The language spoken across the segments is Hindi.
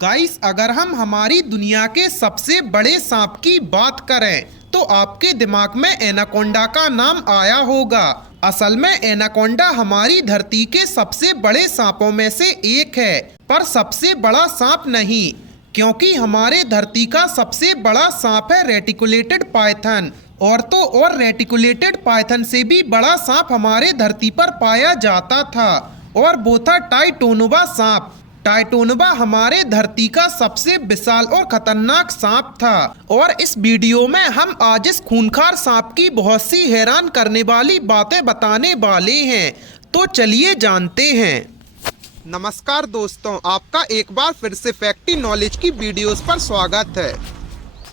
गाइस, अगर हम हमारी दुनिया के सबसे बड़े सांप की बात करें तो आपके दिमाग में एनाकोंडा का नाम आया होगा। असल में एनाकोंडा हमारी धरती के सबसे बड़े सांपों में से एक है, पर सबसे बड़ा सांप नहीं, क्योंकि हमारे धरती का सबसे बड़ा सांप है रेटिकुलेटेड पाइथन। और तो और रेटिकुलेटेड पाइथन से भी बड़ा सांप हमारे धरती पर पाया जाता था, और वो था टाइटोनुबा सांप। टाइटोनुबा हमारे धरती का सबसे विशाल और खतरनाक सांप था। और इस वीडियो में हम आज इस खूंखार सांप की बहुत सी हैरान करने वाली बातें बताने वाले हैं, तो चलिए जानते हैं। नमस्कार दोस्तों, आपका एक बार फिर से फैक्टी नॉलेज की वीडियोस पर स्वागत है।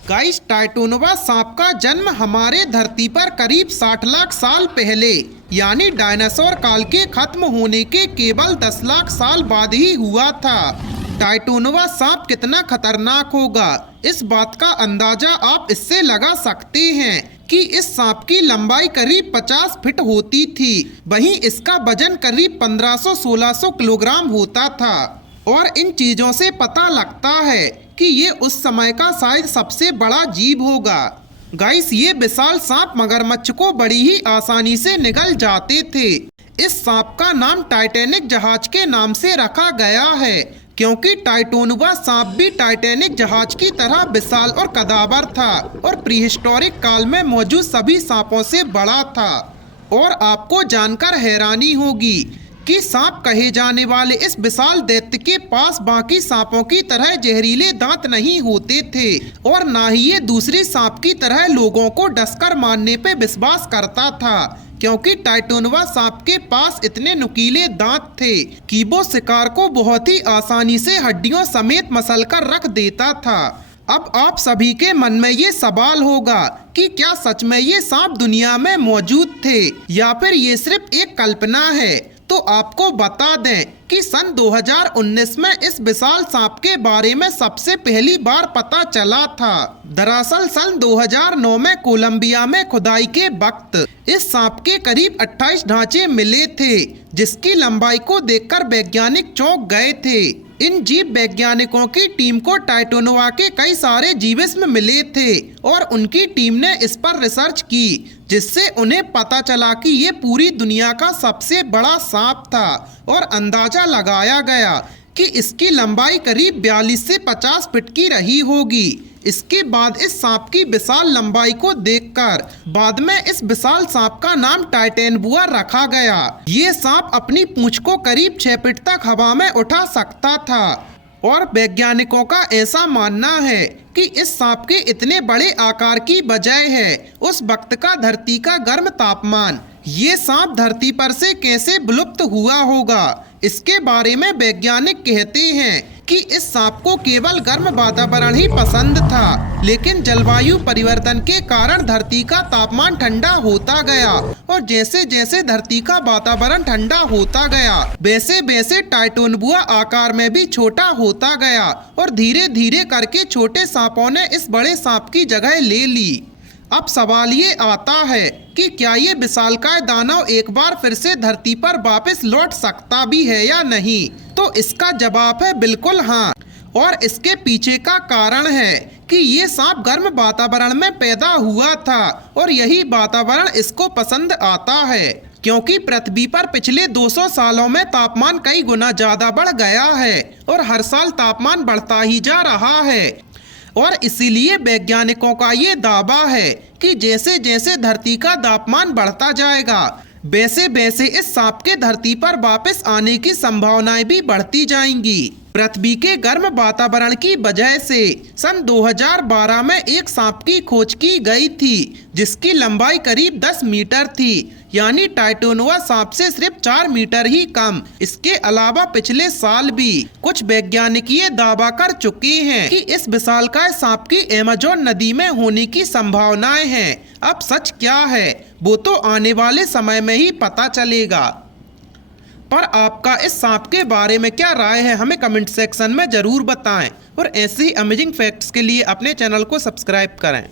गाइस, टाइटोनुबा सांप का जन्म हमारे धरती पर करीब 60 लाख साल पहले यानी डायनासोर काल के खत्म होने के केवल 10 लाख साल बाद ही हुआ था। टाइटोनुबा सांप कितना खतरनाक होगा, इस बात का अंदाजा आप इससे लगा सकते हैं कि इस सांप की लंबाई करीब 50 फीट होती थी, वहीं इसका वजन करीब 1500-1600 किलोग्राम होता था। और इन चीजों से पता लगता है कि ये उस समय का शायद सबसे बड़ा जीव होगा। गाइस, ये विशाल सांप मगरमच्छ को बड़ी ही आसानी से निगल जाते थे। इस सांप का नाम टाइटैनिक जहाज के नाम से रखा गया है, क्योंकि टाइटोनुबा सांप भी टाइटैनिक जहाज की तरह विशाल और कदावर था और प्रीहिस्टोरिक काल में मौजूद सभी सांपों से बड़ा था। और आपको जानकर हैरानी होगी कि सांप कहे जाने वाले इस विशाल दैत्य के पास बाकी सांपों की तरह जहरीले दांत नहीं होते थे, और ना ही ये दूसरी सांप की तरह लोगों को डसकर मारने पे विश्वास करता था, क्योंकि टाइटोनुबा सांप के पास इतने नुकीले दांत थे कि वो शिकार को बहुत ही आसानी से हड्डियों समेत मसल कर रख देता था। अब आप सभी के मन में ये सवाल होगा कि क्या सच में ये सांप दुनिया में मौजूद थे या फिर ये सिर्फ एक कल्पना है। तो आपको बता दें कि सन 2019 में इस विशाल सांप के बारे में सबसे पहली बार पता चला था। दरअसल सन 2009 में कोलंबिया में खुदाई के वक्त इस सांप के करीब 28 ढांचे मिले थे, जिसकी लंबाई को देखकर वैज्ञानिक चौंक गए थे। इन जीव वैज्ञानिकों की टीम को टाइटोनुबा के कई सारे जीवाश्म मिले थे और उनकी टीम ने इस पर रिसर्च की, जिससे उन्हें पता चला कि ये पूरी दुनिया का सबसे बड़ा सांप था। और अंदाजा लगाया गया कि इसकी लंबाई करीब 42 से 50 फीट की रही होगी। इसके बाद इस सांप की विशाल लंबाई को देखकर बाद में इस विशाल सांप का नाम टाइटैनबुआ रखा गया। ये सांप अपनी पूंछ को करीब 6 फीट तक हवा में उठा सकता था, और वैज्ञानिकों का ऐसा मानना है कि इस सांप के इतने बड़े आकार की वजह है उस वक्त का धरती का गर्म तापमान। ये सांप धरती पर से कैसे विलुप्त हुआ होगा, इसके बारे में वैज्ञानिक कहते हैं कि इस सांप को केवल गर्म वातावरण ही पसंद था, लेकिन जलवायु परिवर्तन के कारण धरती का तापमान ठंडा होता गया, और जैसे जैसे धरती का वातावरण ठंडा होता गया वैसे वैसे टाइटोनुबा आकार में भी छोटा होता गया, और धीरे धीरे करके छोटे सांपों ने इस बड़े सांप की जगह ले ली। अब सवाल ये आता है कि क्या ये विशालकाय दानव एक बार फिर से धरती पर वापस लौट सकता भी है या नहीं। तो इसका जवाब है बिल्कुल हाँ, और इसके पीछे का कारण है कि ये सांप गर्म वातावरण में पैदा हुआ था, और यही वातावरण इसको पसंद आता है, क्योंकि पृथ्वी पर पिछले 200 सालों में तापमान कई गुना ज्यादा बढ़ गया है, और हर साल तापमान बढ़ता ही जा रहा है। और इसीलिए वैज्ञानिकों का ये दावा है कि जैसे जैसे धरती का तापमान बढ़ता जाएगा वैसे वैसे इस सांप के धरती पर वापस आने की संभावनाएं भी बढ़ती जाएंगी। पृथ्वी के गर्म वातावरण की वजह से सन 2012 में एक सांप की खोज की गई थी, जिसकी लंबाई करीब 10 मीटर थी, यानी टाइटोनुबा सांप से सिर्फ 4 मीटर ही कम। इसके अलावा पिछले साल भी कुछ वैज्ञानिक ये दावा कर चुके हैं कि इस विशालकाय सांप की अमेज़न नदी में होने की संभावनाएं हैं। अब सच क्या है वो तो आने वाले समय में ही पता चलेगा। पर आपका इस सांप के बारे में क्या राय है, हमें कमेंट सेक्शन में जरूर बताएं, और ऐसे ही अमेजिंग फैक्ट्स के लिए अपने चैनल को सब्सक्राइब करें।